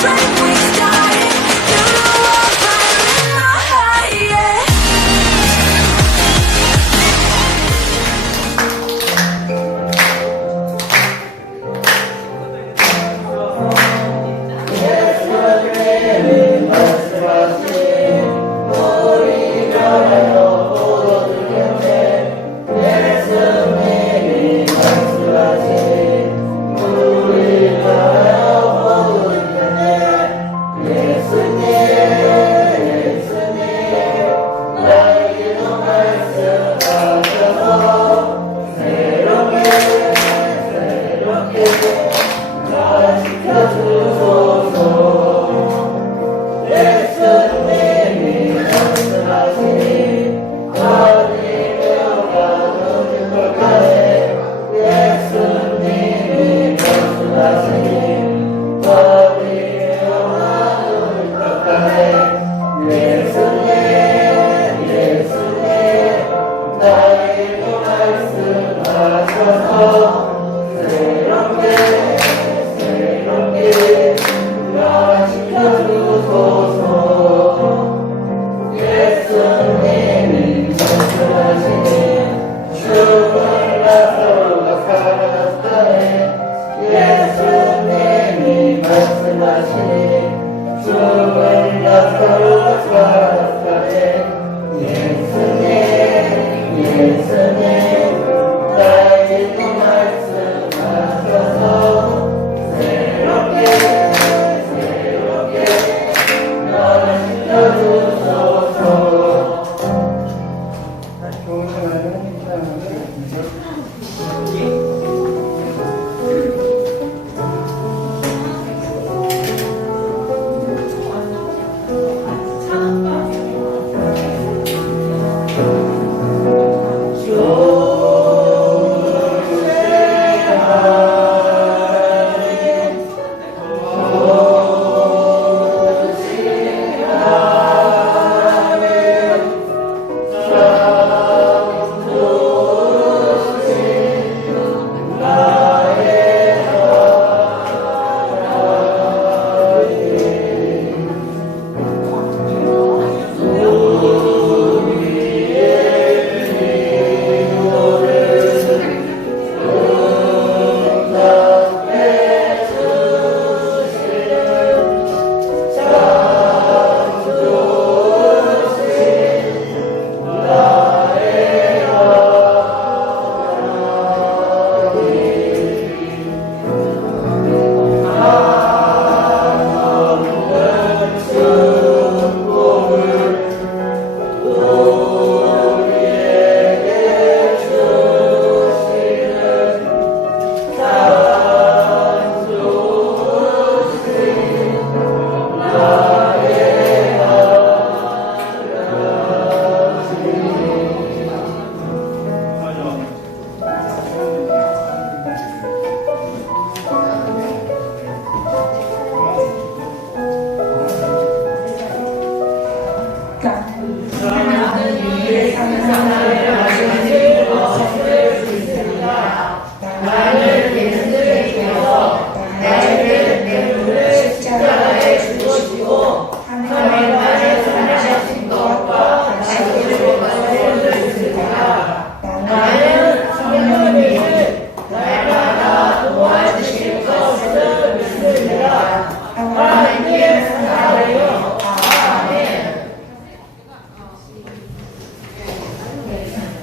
flame we started. You know I'm fire in my heart, yeah.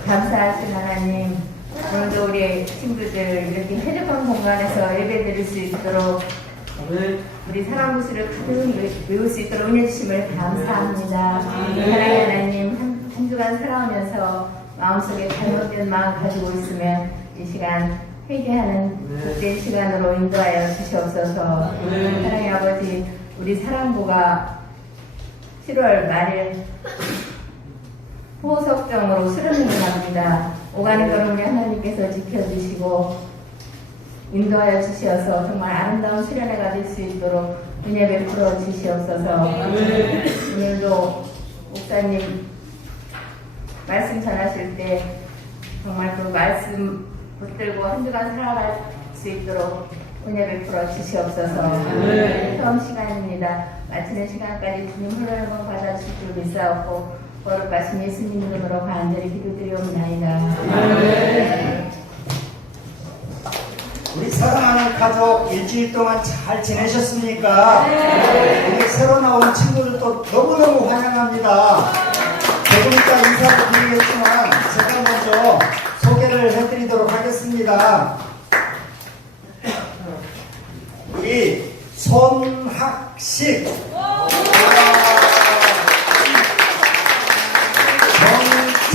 감사하신 하나님, 오늘도 우리 친구들 이렇게 헤드폰 공간에서 예배드릴 수 있도록 우리 사랑 구슬을 가득 외울 수 있도록 은혜 주심을 감사합니다. 사랑의 하나님, 한 주간 살아오면서 마음속에 잘못된 마음 가지고 있으면 이 시간 회개하는 복된 시간으로 인도하여 주시옵소서. 사랑의 아버지, 우리 사랑부가 7월 말일 호석정으로 수련을 합니다. 오가는 걸음 우리 하나님께서 지켜주시고 인도하여 주시어서 정말 아름다운 수련회가 될 수 있도록 은혜 베풀어 주시옵소서. 오늘도 목사님 말씀 전하실 때 정말 그 말씀 붙들고 한 주간 살아갈 수 있도록 은혜 베풀어 주시옵소서. 처음 시간이니 기도드립니다. 마치는 시간까지 주님 홀로 번 받아주실 줄 믿사옵고 거룩하신 예수님 이름으로 간절히 기도드리옵나이다. 우리 사랑하는 가족 일주일 동안 잘 지내셨습니까? 우리 새로 나온 친구들도 너무너무 환영합니다. 조금 이따 인사를 드리겠지만 제가 먼저 소개를 해드리도록 하겠습니다. 우리 손학식,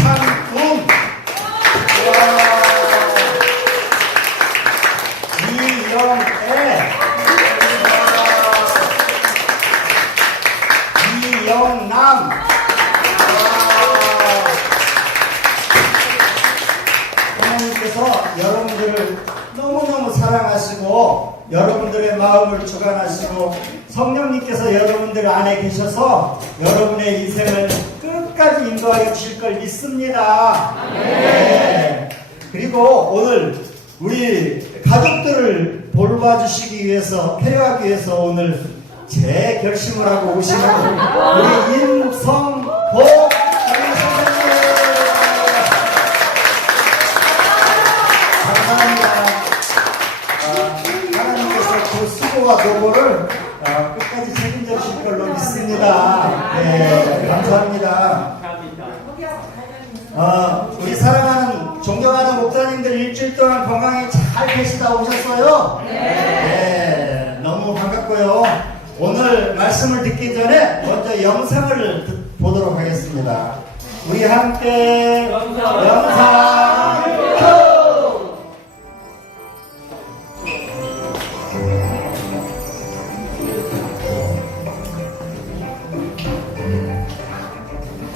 정창훈, 이영애, 이영남, 하나님께서 여러분들을 너무너무 사랑하시고 여러분들의 마음을 주관하시고 성령님께서 여러분들 안에 계셔서 여러분의 인생을 끝까지 인도하여 주실 걸 믿습니다. 네. 그리고 오늘 우리 가족들을 돌봐주시기 위해서 케어하기 위해서 오늘 재결심을 하고 오시는 우리 임성복 우리 선생님 감사합니다. 하나님께서 그 수고와 노고를 끝까지 책임져 주실 걸로 믿습니다. 네, 감사합니다. 우리 사랑하는 존경하는 목사님들 일주일 동안 건강히 잘 계시다 오셨어요? 네, 너무 반갑고요. 오늘 말씀을 듣기 전에 먼저 영상을 보도록 하겠습니다. 우리 함께 영상 큐!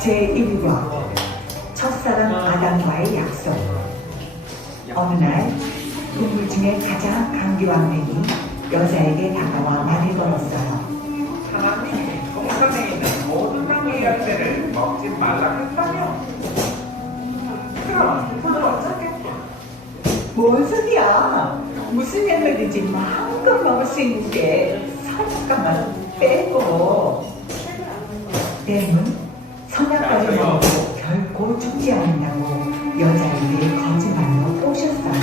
제1과 첫사랑 아담과의 약속. 어느 날 동물 중에 가장 강기왕맨이 여자에게 다가와 말을 걸었어요. 하나님이 동산에 있는 모든 나무의 열매를 먹지 말라고 했다며. 그럼 그걸 어쩌겠냐? 뭔 소리야? 무슨 열매든지 마음껏 먹을 수 있는데 선악과만 빼고. 때문 선악과를 먹고 결코 죽지 않는다고 여자에게 거짓말로 꼬셨어요.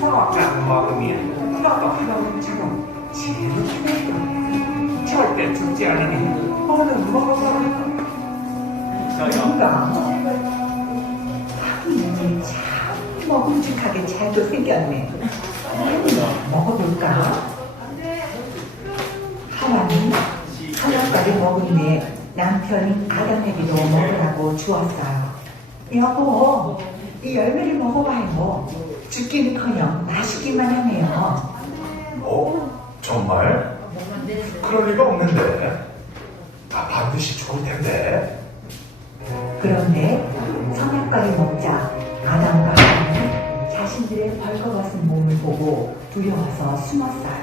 선악과를 먹으면 너도 하나님처럼 지혜롭게 될 거야. 절대 죽지 않으니 너는 먹어라. 뭔가 하긴 참 먹음직하게 잘도 생겼네. 먹어볼까? 하나님 선악과를 먹은 후에 남편인 아담에게도 먹으라고 주었어요. 여보, 이 열매를 먹어봐요. 죽기는커녕 맛있기만 하네요. 정말? 그럴 리가 없는데. 반드시 좋을 텐데. 그런데 선악과를 먹자 아담과 하와는 자신들의 벌거벗은 몸을 보고 두려워서 숨었어요.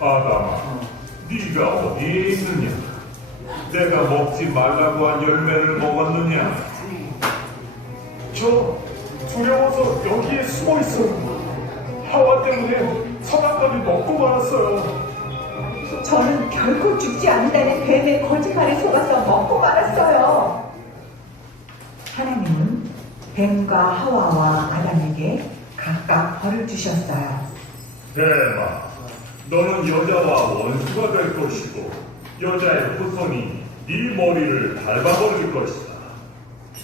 아담아, 네가 어디에 있느냐? 내가 먹지 말라고 한 열매를 먹었느냐? 저 두려워서 여기에 숨어 있어요. 하와 때문에 선악과를 먹고 말았어요. 저는 결코 죽지 않는다는 뱀의 거짓말에 속아서 먹고 말았어요. 하나님은 뱀과 하와와 아담에게 각각 벌을 주셨어요. 뱀아, 너는 여자와 원수가 될 것이고 여자의 후손이 네 머리를 밟아버릴 것이다.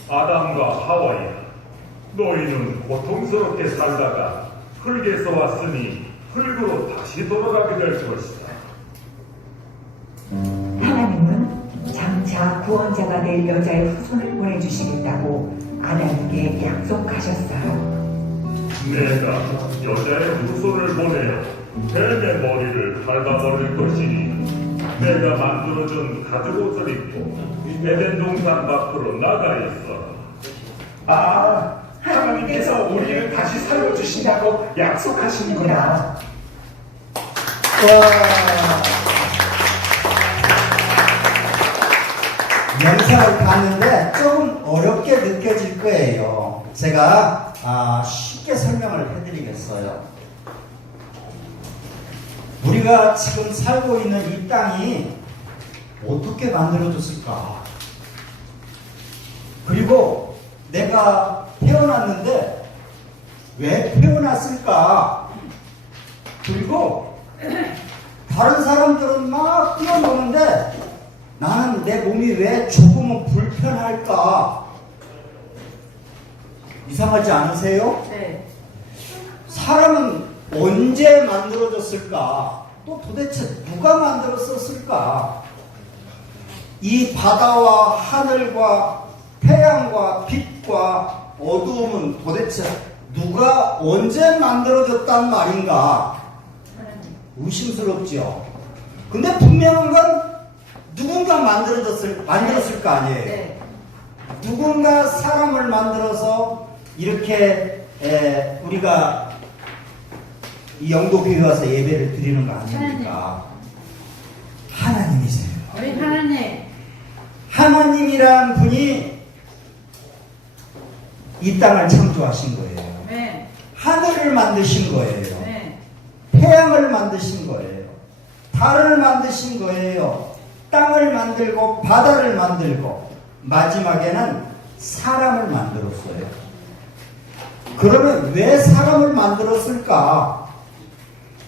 아담과 하와야, 너희는 고통스럽게 살다가 흙에서 왔으니 흙으로 다시 돌아가게 될 것이다. 하나님은 장차 구원자가 될 여자의 후손을 보내주시겠다고 아담에게 약속하셨어요. 내가 여자의 후손을 보내어 뱀의 머리를 밟아버릴 것이니 내가 만들어준 가죽옷을 입고 에덴 동산 밖으로 나가 있어라. 하나님께서 우리를 다시 살려주신다고 약속하시는구나. 와. 영상을 봤는데 좀 어렵게 느껴질 거예요. 제가 쉽게 설명을 해드리겠어요. 우리가 지금 살고 있는 이 땅이 어떻게 만들어졌을까? 그리고 내가 태어났는데 왜 태어났을까? 그리고 다른 사람들은 막 뛰어노는데 나는 내 몸이 왜 조금은 불편할까? 이상하지 않으세요? 네. 사람은 언제 만들어졌을까? 또 도대체 누가 만들었었을까? 이 바다와 하늘과 태양과 빛과 어두움은 도대체 누가 언제 만들어졌단 말인가? 의심스럽죠. 근데 분명한 건 누군가 만들었을 거 아니에요. 네. 누군가 사람을 만들어서 이렇게 우리가 이 영도교회 와서 예배를 드리는 거 아닙니까? 하나님이세요. 우리 하나님. 하나님이란 분이 이 땅을 창조하신 거예요. 네. 하늘을 만드신 거예요. 네. 태양을 만드신 거예요. 달을 만드신 거예요. 땅을 만들고 바다를 만들고 마지막에는 사람을 만들었어요. 그러면 왜 사람을 만들었을까?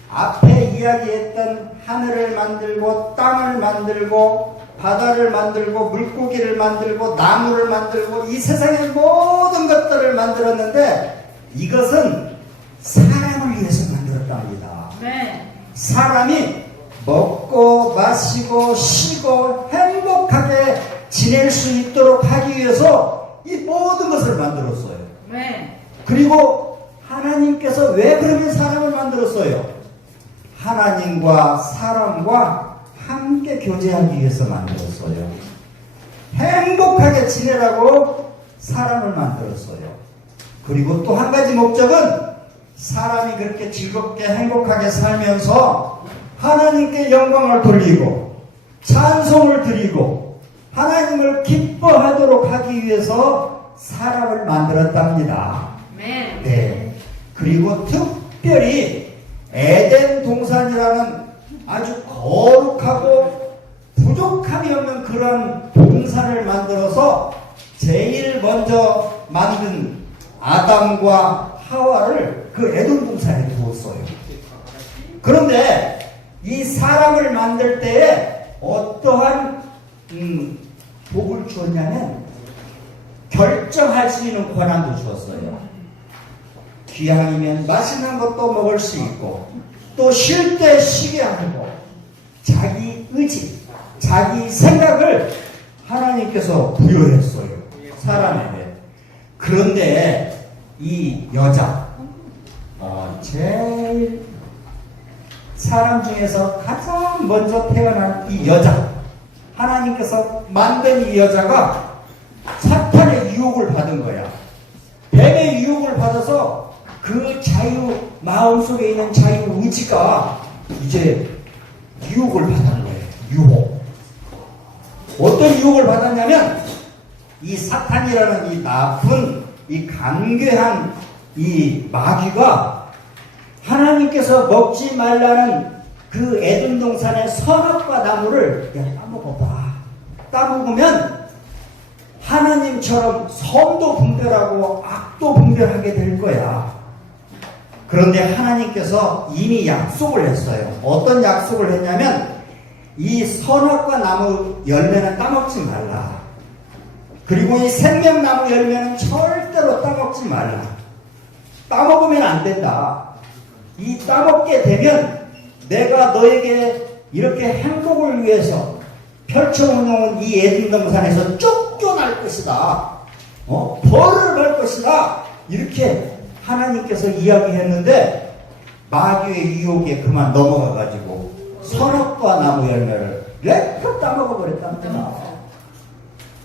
앞에 이야기했던 하늘을 만들고 땅을 만들고 바다를 만들고 물고기를 만들고 나무를 만들고 이 세상의 모든 것들을 만들었는데 이것은 사람을 위해서 만들었답니다. 네. 사람이 먹고 마시고 쉬고 행복하게 지낼 수 있도록 하기 위해서 이 모든 것을 만들었어요. 네. 그리고 하나님께서 왜 그렇게 사람을 만들었어요? 하나님과 사람과 함께 교제하기 위해서 만들었어요. 행복하게 지내라고 사람을 만들었어요. 그리고 또 한 가지 목적은 사람이 그렇게 즐겁게 행복하게 살면서 하나님께 영광을 돌리고 찬송을 드리고 하나님을 기뻐하도록 하기 위해서 사람을 만들었답니다. 네. 그리고 특별히 에덴 동산이라는 아주 거룩하고 부족함이 없는 그런 동산을 만들어서 제일 먼저 만든 아담과 하와를 그 에덴 동산에 두었어요. 그런데 이 사람을 만들 때에 어떠한 복을 주었냐면 결정할 수 있는 권한도 주었어요. 기왕이면 맛있는 것도 먹을 수 있고 또 쉴 때 쉬게 하고 자기 의지, 자기 생각을 하나님께서 부여했어요. 사람에게. 그런데 이 여자 제일 사람 중에서 가장 먼저 태어난 이 여자 하나님께서 만든 이 여자가 사탄의 유혹을 받은 거야. 뱀의 유혹을 받아서 그 마음속에 있는 자유 의지가 이제 유혹을 받은 거예요. 유혹. 어떤 유혹을 받았냐면 이 사탄이라는 이 나쁜 이 간괴한 이 마귀가 하나님께서 먹지 말라는 그 에덴 동산의 선악과 나무를 따먹어봐. 따먹으면 하나님처럼 선도 분별하고 악도 분별하게 될 거야. 그런데 하나님께서 이미 약속을 했어요. 어떤 약속을 했냐면 이 선악과 나무 열매는 따먹지 말라. 그리고 이 생명나무 열매는 절대로 따먹지 말라. 따먹으면 안 된다. 이 따먹게 되면 내가 너에게 이렇게 행복을 위해서 펼쳐놓은 이 에덴 동산에서 쫓겨날 것이다. 벌을 받을 것이다. 이렇게 하나님께서 이야기했는데 마귀의 유혹에 그만 넘어가가지고 선악과 나무 열매를 렉 따먹어 버렸답니다.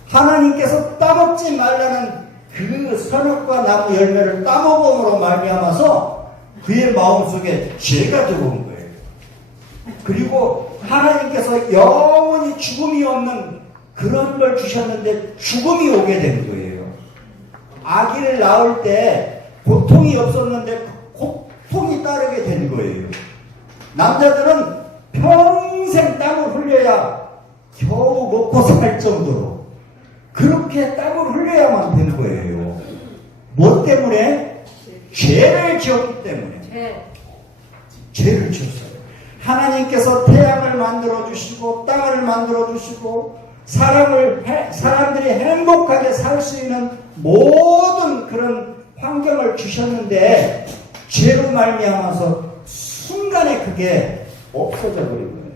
하나님께서 따먹지 말라는 그 선악과 나무 열매를 따먹음으로 말미암아서 그의 마음속에 죄가 들어온 거예요. 그리고 하나님께서 영원히 죽음이 없는 그런 걸 주셨는데 죽음이 오게 된 거예요. 아기를 낳을 때 고통이 없었는데 고통이 따르게 된 거예요. 남자들은 평생 땀을 흘려야 겨우 먹고 살 정도로 그렇게 땀을 흘려야만 되는 거예요. 뭐 때문에? 죄를 지었기 때문에. 죄를 지었어요. 하나님께서 태양을 만들어 주시고 땅을 만들어 주시고 사람들이 행복하게 살 수 있는 모든 그런 환경을 주셨는데 죄로 말미암아서 순간에 그게 없어져 버린 거예요.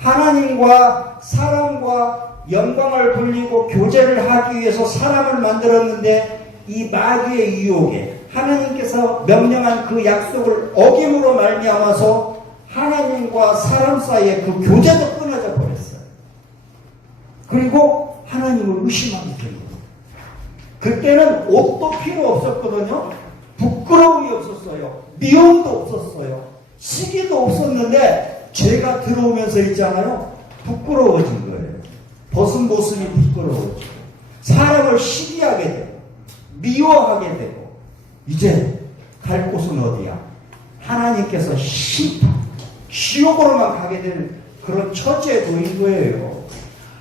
하나님과 사람과 영광을 돌리고 교제를 하기 위해서 사람을 만들었는데 이 마귀의 유혹에 하나님께서 명령한 그 약속을 어김으로 말미암아서 하나님과 사람 사이에 그 교제도 끊어져 버렸어요. 그리고 하나님을 의심하게 된 거예요. 그때는 옷도 필요 없었거든요. 부끄러움이 없었어요. 미움도 없었어요. 시기도 없었는데 죄가 들어오면서 있잖아요. 부끄러워진 거예요. 벗은 모습이 부끄러워지고 사람을 시기하게 되고 미워하게 되고 이제 갈 곳은 어디야? 하나님께서 심판, 지옥으로만 가게 될 그런 처지에 놓인 거예요.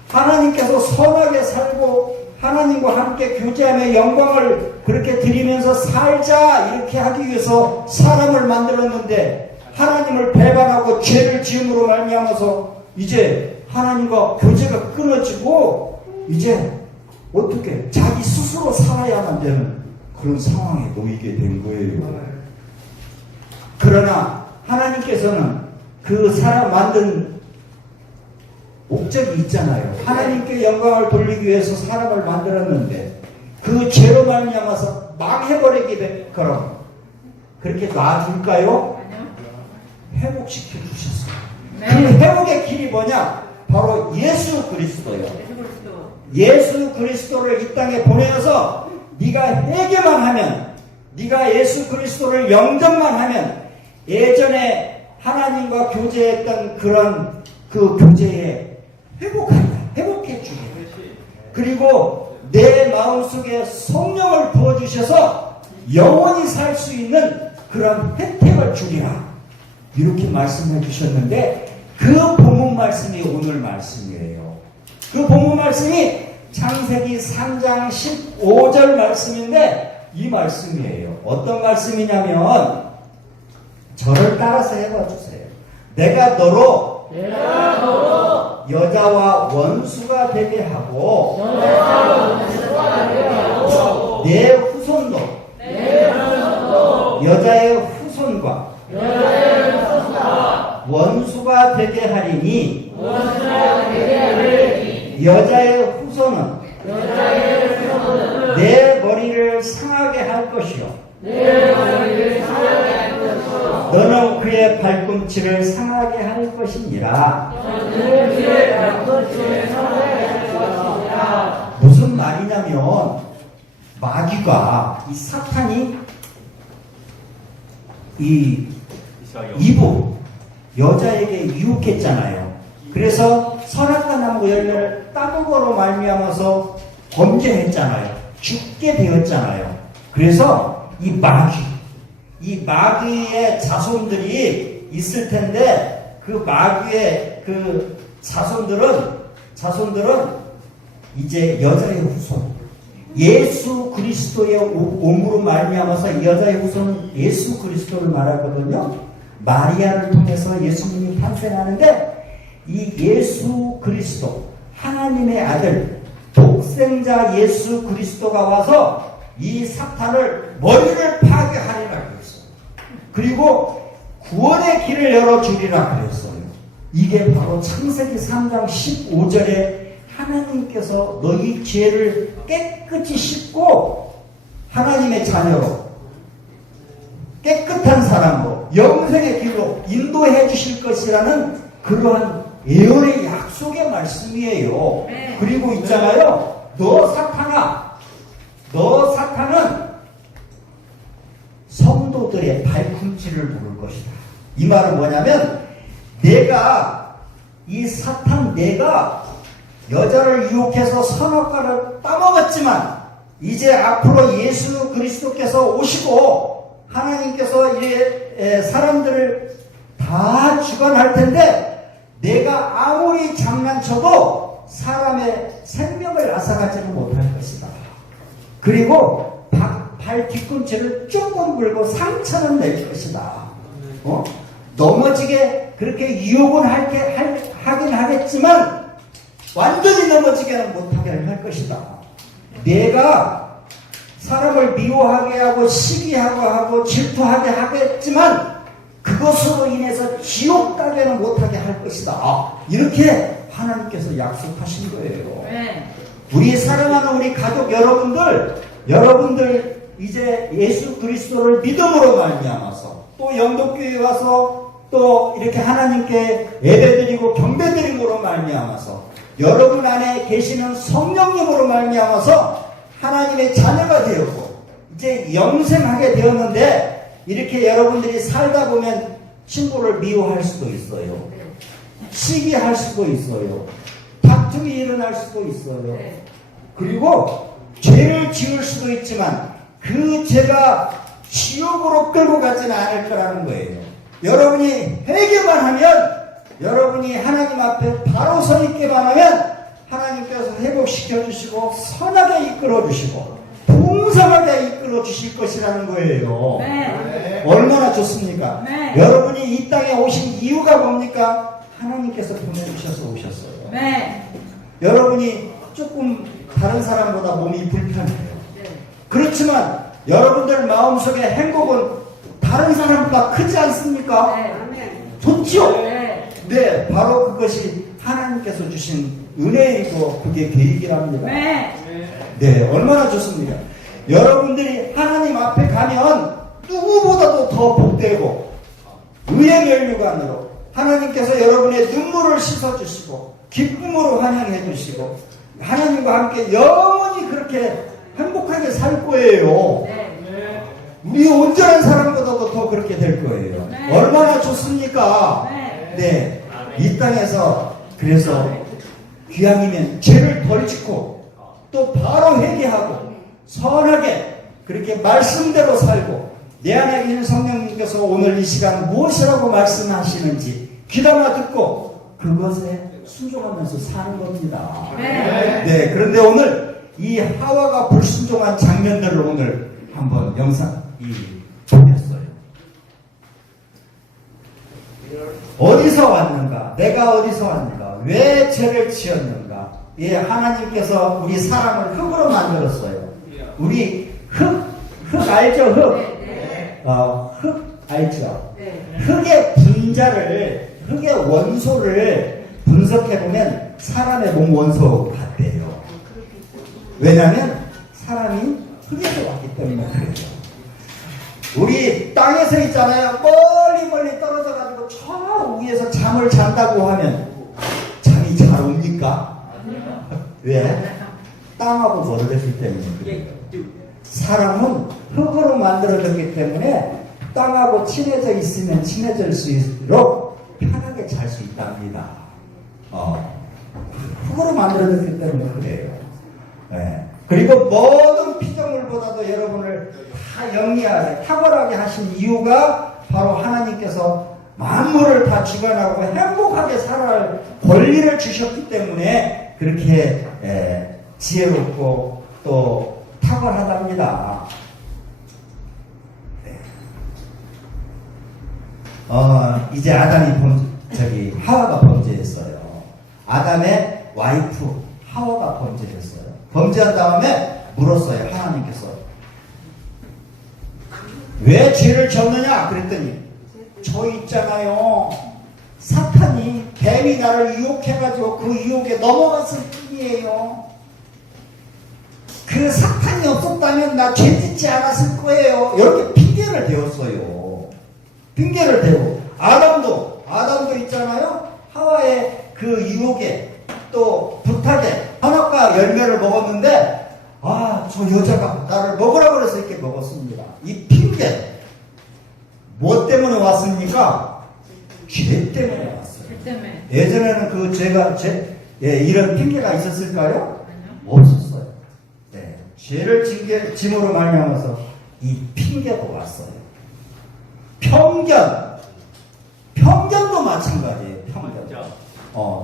하나님께서 선하게 살고 하나님과 함께 교제하며 영광을 그렇게 드리면서 살자 이렇게 하기 위해서 사람을 만들었는데 하나님을 배반하고 죄를 지음으로 말미암아서 이제 하나님과 교제가 끊어지고 이제 어떻게 자기 스스로 살아야만 되는 그런 상황에 놓이게 된 거예요. 그러나 하나님께서는 그 사람 만든 목적이 있잖아요. 하나님께 영광을 돌리기 위해서 사람을 만들었는데 그 죄로 말미암아서 망해버리게 된 그럼 그렇게 놔둘까요? 회복시켜 주셨어요. 그 회복의 길이 뭐냐? 바로 예수 그리스도예요. 예수 그리스도를 이 땅에 보내어서 네가 회개만 하면, 네가 예수 그리스도를 영접만 하면 예전에 하나님과 교제했던 그런 그 교제에 회복해 주게. 그리고 내 마음속에 성령을 부어주셔서 영원히 살 수 있는 그런 혜택을 주리라. 이렇게 말씀해 주셨는데 그 본문 말씀이 오늘 말씀이에요. 그 본문 말씀이 창세기 3장 15절 말씀인데 이 말씀이에요. 어떤 말씀이냐면 저를 따라서 해봐 주세요. 내가 너로 여자와 원수가 되게 하고 내 후손도 여자의 후손과 원수가 되게 하리니 여자의 후손은 내 머리를 상하게 할 것이요 너는 그의 발꿈치를 상하게 할 것이니라. 무슨 말이냐면 마귀가 이 사탄이 이 이브 여자에게 유혹했잖아요. 그래서 선악과 나무 열매를 따먹으로 말미암아서 범죄했잖아요. 죽게 되었잖아요. 그래서 이 마귀의 자손들이 있을 텐데 그 마귀의 그 자손들은 이제 여자의 후손, 예수 그리스도의 옴으로 말미암아서 여자의 후손은 예수 그리스도를 말하거든요. 마리아를 통해서 예수님이 탄생하는데 이 예수 그리스도 하나님의 아들 독생자 예수 그리스도가 와서 이 사탄을 머리를 파괴하리라 그랬어요. 그리고 구원의 길을 열어주리라 그랬어요. 이게 바로 창세기 3장 15절에 하나님께서 너희 죄를 깨끗이 씻고 하나님의 자녀로 깨끗한 사람으로 영생의 길로 인도해 주실 것이라는 그러한 예언의 약속의 말씀이에요. 그리고 있잖아요. 너 사탄은 성도들의 발꿈치를 누를 것이다. 이 말은 뭐냐면 내가 여자를 유혹해서 선악과를 따먹었지만 이제 앞으로 예수 그리스도께서 오시고 하나님께서 이제 사람들을 다 주관할 텐데 내가 아무리 장난쳐도 사람의 생명을 앗아가지는 못할 것이다. 그리고 발 뒤꿈치를 조금 불고 상처는 낼 것이다. 넘어지게 그렇게 유혹은 하긴 하겠지만 완전히 넘어지게는 못하게 할 것이다. 내가 사람을 미워하게 하고 시기하고 하고 질투하게 하겠지만 그것으로 인해서 지옥 가게는 못하게 할 것이다. 이렇게 하나님께서 약속하신 거예요. 우리 사랑하는 우리 가족 여러분들 이제 예수 그리스도를 믿음으로 말미암아서 또 영덕교회 와서 또 이렇게 하나님께 예배드리고 경배드림으로 말미암아서 여러분 안에 계시는 성령님으로 말미암아서 하나님의 자녀가 되었고 이제 영생하게 되었는데 이렇게 여러분들이 살다 보면 친구를 미워할 수도 있어요. 시기할 수도 있어요. 다툼이 일어날 수도 있어요. 그리고 죄를 지을 수도 있지만 그 죄가 지옥으로 끌고 가지는 않을 거라는 거예요. 여러분이 회개만 하면 여러분이 하나님 앞에 바로 서 있게만 하면 하나님께서 회복시켜 주시고 선하게 이끌어 주시고 풍성하게 이끌어 주실 것이라는 거예요. 얼마나 좋습니까? 여러분이 이 땅에 오신 이유가 뭡니까? 하나님께서 보내주셔서 오셨어요. 여러분이 조금 다른 사람보다 몸이 불편해요. 그렇지만 여러분들 마음속의 행복은 다른 사람보다 크지 않습니까? 좋죠? 네, 바로 그것이 하나님께서 주신 은혜이고 그게 계획이랍니다. 네, 얼마나 좋습니까? 여러분들이 하나님 앞에 가면 누구보다도 더 복되고 의의 면류관으로 하나님께서 여러분의 눈물을 씻어주시고 기쁨으로 환영해 주시고 하나님과 함께 영원히 그렇게 행복하게 살 거예요. 우리 온전한 사람보다도 더 그렇게 될 거예요. 얼마나 좋습니까? 네, 이 땅에서 그래서 귀향이면 죄를 덜 짓고 또 바로 회개하고 선하게 그렇게 말씀대로 살고 내 안에 계신 성령님께서 오늘 이 시간 무엇이라고 말씀하시는지 귀담아 듣고 그것에 순종하면서 사는 겁니다. 네, 그런데 오늘 이 하와가 불순종한 장면들을 오늘 한번 영상이 보냈어요. 어디서 왔는가? 내가 어디서 왔는가? 왜 죄를 지었는가? 예, 하나님께서 우리 사람을 흙으로 만들었어요. 우리 흙 알죠? 흙 알죠? 흙의 분자를, 흙의 원소를 분석해보면 사람의 몸 원소 같대요. 왜냐하면 사람이 흙에서 왔기 때문에 그래요. 우리 땅에서 있잖아요. 멀리 떨어져가지고 저 위에서 잠을 잔다고 하면 잠이 잘 옵니까? 왜? 땅하고 멀어졌기 때문에 그래요. 사람은 흙으로 만들어졌기 때문에 땅하고 친해져 있으면 친해질수록 편하게 잘 수 있답니다. 흙으로 만들어졌기 때문에 그래요. 네. 그리고 모든 피조물보다도 여러분을 다 영리하게 탁월하게 하신 이유가 바로 하나님께서 만물을 다 주관하고 행복하게 살아갈 권리를 주셨기 때문에 그렇게 지혜롭고 또 탁월하답니다. 네. 이제 하와가 범죄했어요. 아담의 와이프 하와가 범죄했어요. 범죄한 다음에 물었어요. 하나님께서 왜 죄를 졌느냐 그랬더니 저 있잖아요. 사탄이 뱀이 나를 유혹해가지고 그 유혹에 넘어갔을 뿐이에요. 그 사탄이 없었다면 나 죄 짓지 않았을 거예요. 이렇게 핑계를 대었어요. 핑계를 대고 아담도 있잖아요. 하와의 그 유혹에 또 부탁에 선악과 열매를 먹었는데 저 여자가 나를 먹으라고 해서 이렇게 먹었습니다. 이 핑계 뭐 때문에 왔습니까? 죄 때문에 왔어요. 예전에는 그 죄가 이런 핑계가 있었을까요? 없었어요. 네. 죄를 짐으로 말미암아서 이 핑계가 왔어요. 편견 편견도 마찬가지예요. 편견.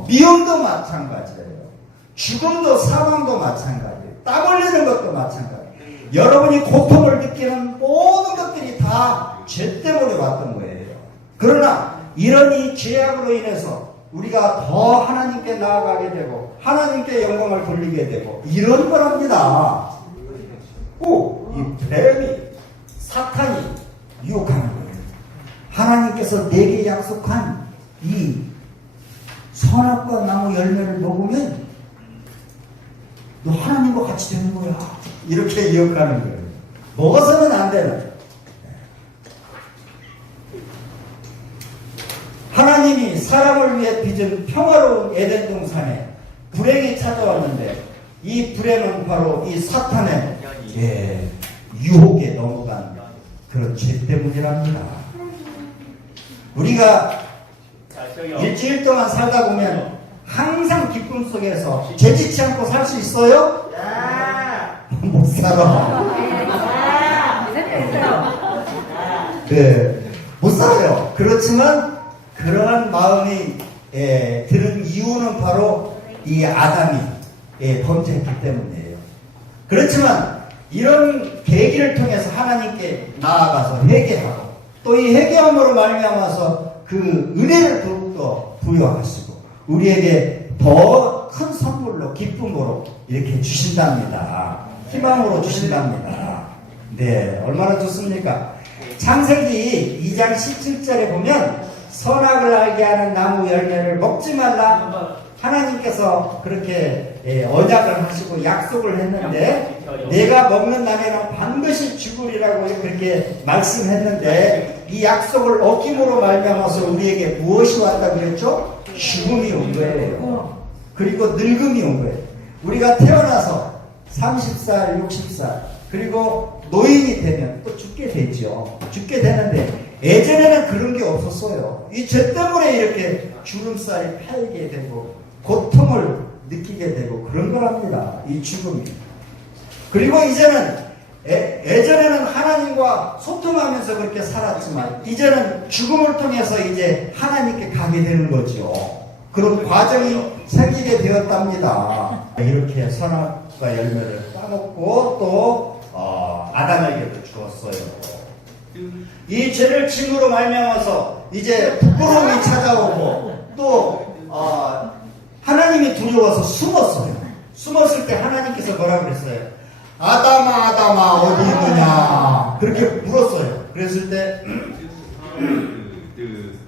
미움도 마찬가지예요. 죽음도 사망도 마찬가지예요. 땀 흘리는 것도 마찬가지예요. 여러분이 고통을 느끼는 모든 것들이 다 죄 때문에 왔던 거예요. 그러나 이런 이 죄악으로 인해서 우리가 더 하나님께 나아가게 되고 하나님께 영광을 돌리게 되고 이런 거랍니다. 이 뱀이 사탄이 유혹하는 거예요. 하나님께서 내게 약속한 이 선악과 나무 열매를 먹으면 너 하나님과 같이 되는 거야. 이렇게 유혹하는 거예요. 먹어서는 안 되는. 하나님이 사람을 위해 빚은 평화로운 에덴 동산에 불행이 찾아왔는데 이 불행은 바로 이 사탄의 유혹에 넘어간 그런 죄 때문이랍니다. 우리가 일주일 동안 살다 보면 항상 기쁨 속에서 죄짓지 않고 살 수 있어요? 못 살아. 못 살아요. 그렇지만 그러한 마음이 드는 이유는 바로 이 아담이 범죄했기 때문이에요. 그렇지만 이런 계기를 통해서 하나님께 나아가서 회개하고 또 이 회개함으로 말미암아서 그 은혜를 더욱더 부여하시고 우리에게 더 큰 선물로 기쁨으로 이렇게 주신답니다. 희망으로 주신답니다. 네, 얼마나 좋습니까? 창세기 2장 17절에 보면 선악을 알게 하는 나무 열매를 먹지 말라 하나님께서 그렇게 언약을 하시고 약속을 했는데 내가 먹는 날에는 반드시 죽으리라고 그렇게 말씀했는데 이 약속을 어김으로 말미암아서 우리에게 무엇이 왔다 그랬죠? 죽음이 온 거예요. 그리고 늙음이 온 거예요. 우리가 태어나서 30살, 60살 그리고 노인이 되면 또 죽게 되죠. 죽게 되는데 예전에는 그런 게 없었어요. 이 죄 때문에 이렇게 주름살이 패이게 되고 고통을 느끼게 되고 그런 거랍니다. 이 죽음이. 그리고 이제는 예전에는 하나님과 소통하면서 그렇게 살았지만 이제는 죽음을 통해서 이제 하나님께 가게 되는 거죠. 그런 과정이 생기게 되었답니다. 이렇게 선악과 열매를 따먹고 또 아담에게도 주었어요. 이 죄를 짐으로 말미암아서 이제 부끄러움이 찾아오고 또 하나님이 두려워서 숨었어요. 숨었을 때 하나님께서 뭐라고 그랬어요? 아담아 아담아 어디 있느냐 그렇게 물었어요. 그랬을 때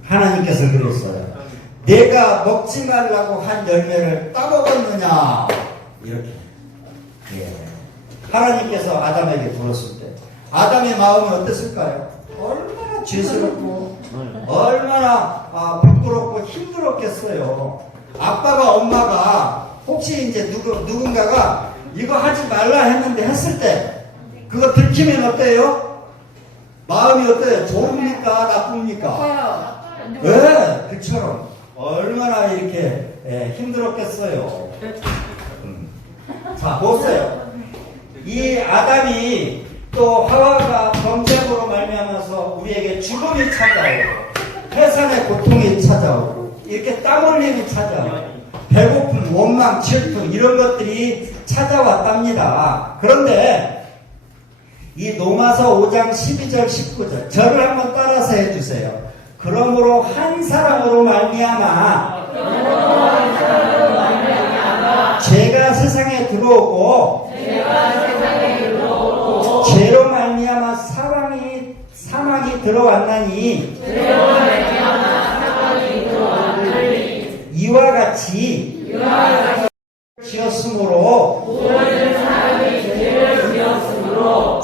하나님께서 그랬어요. 내가 먹지 말라고 한 열매를 따먹었느냐 이렇게 하나님께서 아담에게 물었을 때 아담의 마음은 어땠을까요? 얼마나 죄스럽고 얼마나 부끄럽고 힘들었겠어요. 아빠가 엄마가 혹시 이제 누군가가 이거 하지 말라 했는데 했을 때 그거 들키면 어때요? 마음이 어때요? 좋습니까? 나쁩니까? 네, 그처럼 얼마나 이렇게 힘들었겠어요. 자, 보세요. 이 아담이 또 하와가 범죄로 말미암아서 우리에게 죽음이 찾아오고 해산의 고통이 찾아오고 이렇게 땀 흘림이 찾아오고 배고픔, 원망, 질투 이런 것들이 찾아왔답니다. 그런데 이 로마서 5장 12절 19절 저를 한번 따라서 해주세요. 그러므로 한 사람으로 말미암아 죄가 세상에 들어오고 죄로 말미암아 사망이 들어왔나니 이와 같이 지었으므로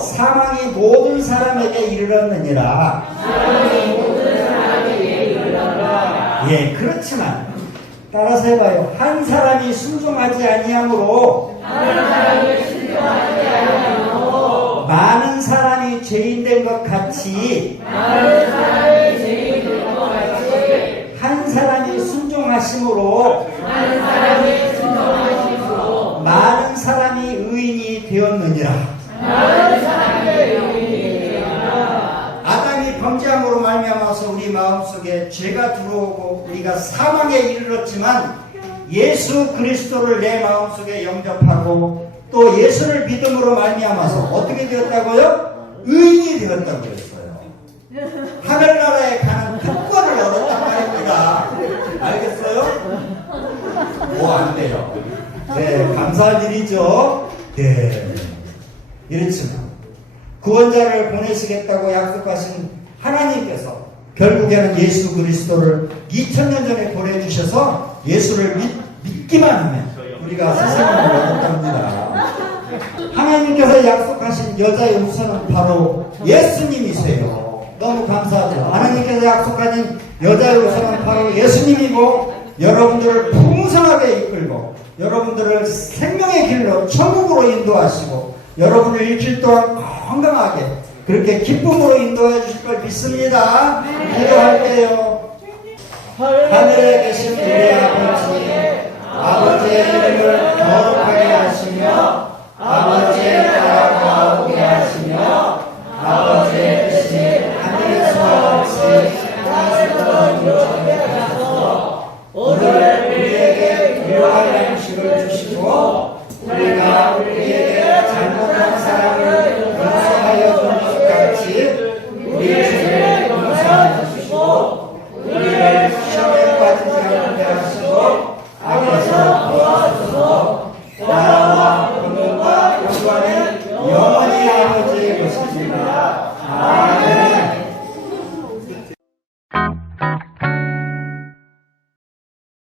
사망이 모든 사람에게 이르렀느니라. 예, 그렇지만 따라서 해봐요. 한 사람이 순종하지 아니하므로 많은 사람이 죄인 된 것 같이 한 사람이 순종하심으로 많은 사람이 의인이 되었느니라. 아담이 범죄함으로 말미암아서 우리 마음속에 마음속에 죄가 들어오고 우리가 사망에 이르렀지만 예수 그리스도를 내 마음속에 영접하고 또 예수를 믿음으로 말미암아서 어떻게 되었다고요? 의인이 되었다고 했어요. 하늘나라에 가는 특권을 얻었단 말입니다. 알겠어요? 뭐 안 돼요. 네, 감사할 일이죠. 네. 이렇지만 구원자를 보내시겠다고 약속하신 하나님께서 결국에는 예수 그리스도를 2000년 전에 보내주셔서 예수를 믿기만 하면 우리가 세상을 얻었답니다. 하나님께서 약속하신 여자의 우선은 바로 예수님이세요. 너무 감사하죠. 하나님께서 약속하신 여자의 우선은 바로 예수님이고 여러분들을 풍성하게 이끌고 여러분들을 생명의 길로 천국으로 인도하시고 여러분을 일주일 동안 건강하게 그렇게 기쁨으로 인도해 주실 걸 믿습니다. 기도할게요. 하늘에 계신 우리 아버지